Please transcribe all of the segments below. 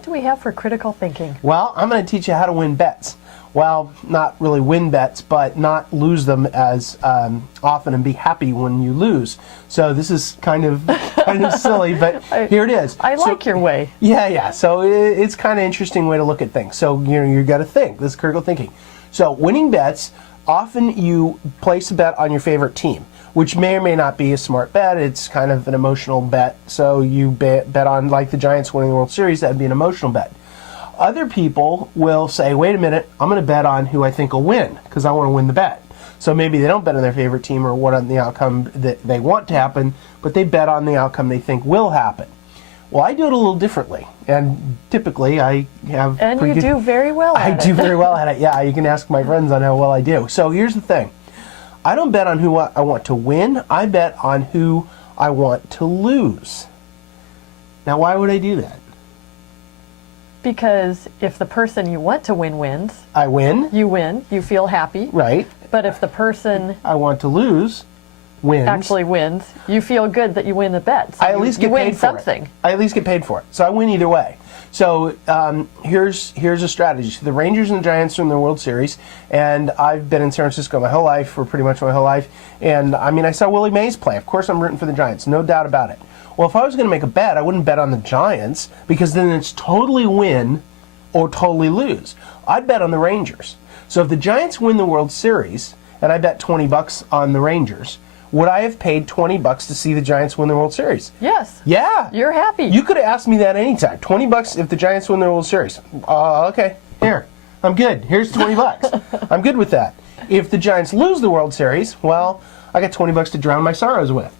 what do we have for critical thinking? Well, I'm going to teach you how to win bets. Well, not really win bets, but not lose them as often and be happy when you lose. So this is kind of silly, but here it is. I like your way. Yeah. So it's kind of interesting way to look at things. So you got to think. This is critical thinking. So winning bets, often you place a bet on your favorite team, which may or may not be a smart bet. It's kind of an emotional bet. So you bet on like the Giants winning the World Series. That would be an emotional bet. Other people will say, wait a minute, I'm going to bet on who I think will win because I want to win the bet. So maybe they don't bet on their favorite team or what on the outcome that they want to happen, but they bet on the outcome they think will happen. Well, I do it a little differently, and typically I have... And you do very well at it. I do very well at it, yeah. You can ask my friends on how well I do. So here's the thing. I don't bet on who I want to win. I bet on who I want to lose. Now, why would I do that? Because if the person you want to win wins, I win. you win, you feel happy. Right. But if the person I want to lose wins. actually wins, you feel good that you win the bet. So I at least get you win paid for something. it. I at least get paid for it. So I win either way. So here's a strategy. So the Rangers and the Giants are in the World Series, and I've been in San Francisco my whole life, for pretty much my whole life. And I mean, I saw Willie Mays play. Of course, I'm rooting for the Giants, no doubt about it. Well, if I was going to make a bet, I wouldn't bet on the Giants because then it's totally win or totally lose. I'd bet on the Rangers. So if the Giants win the World Series and I bet $20 on the Rangers, would I have paid $20 to see the Giants win the World Series? Yes. Yeah. You're happy. You could have asked me that anytime. $20 if the Giants win the World Series. Okay, here. I'm good. Here's $20. I'm good with that. If the Giants lose the World Series, well, I got $20 to drown my sorrows with.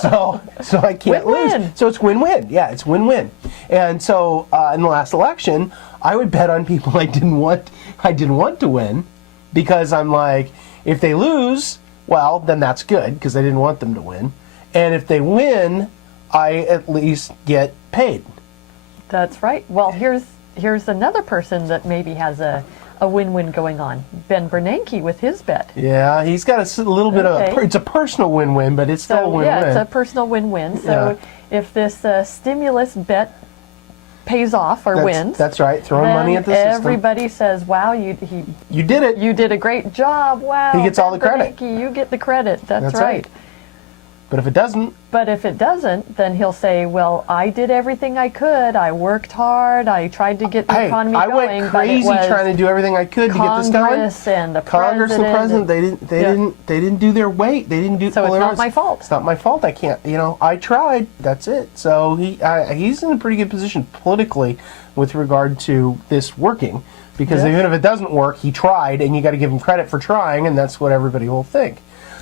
So I can't Win-win. lose. So it's win-win. Yeah, it's win-win. And so in the last election, I would bet on people I didn't want to win, because I'm like, if they lose, well, then that's good because I didn't want them to win. And if they win, I at least get paid. That's right. Well, here's another person that maybe has a win-win going on. Ben Bernanke with his bet. Yeah, he's got a little bit of it's a personal win-win, but it's still a win-win. Yeah, it's a personal win-win. So if this stimulus bet pays off or wins, that's right. Throwing money at the system. Everybody says, "Wow, you did it. You did a great job. Wow." He gets all the credit. Bernanke, you get the credit. That's right. But if it doesn't, then he'll say, "Well, I did everything I could. I worked hard. I tried to get the economy going." I went crazy trying to do everything I could to get this going. Congress and the Congress and the president, they didn't do their weight. They didn't do. So it's not my fault. It's not my fault. I can't. I tried. That's it. So he's in a pretty good position politically with regard to this working, because even if it doesn't work, he tried, and you got to give him credit for trying, and that's what everybody will think.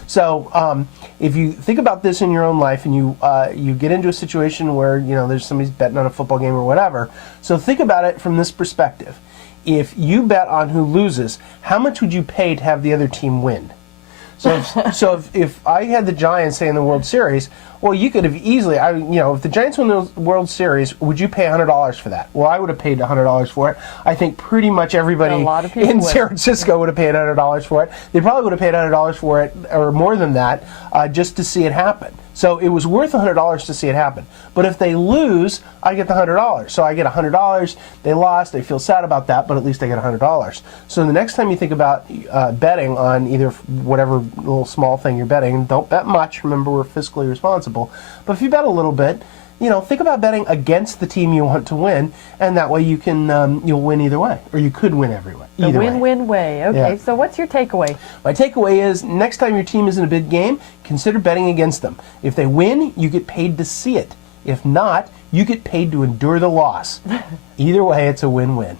So if you think about this in your own life, and you get into a situation where there's somebody's betting on a football game or whatever, so think about it from this perspective. If you bet on who loses, how much would you pay to have the other team win? So if I had the Giants, say, in the World Series, well, you could have easily, if the Giants win the World Series, would you pay $100 for that? Well, I would have paid $100 for it. I think pretty much everybody in San Francisco would have paid $100 for it. They probably would have paid $100 for it, or more than that, just to see it happen. So it was worth $100 to see it happen. But if they lose, I get the $100. So I get $100. They lost. I feel sad about that, but at least I get $100. So the next time you think about betting on either whatever little small thing you're betting, don't bet much. Remember, we're fiscally responsible. But if you bet a little bit, think about betting against the team you want to win, and that way you can you'll win either way, or you could win every way. The win-win way. Okay, so what's your takeaway? My takeaway is, next time your team is in a big game, consider betting against them. If they win, you get paid to see it. If not, you get paid to endure the loss. Either way, it's a win-win.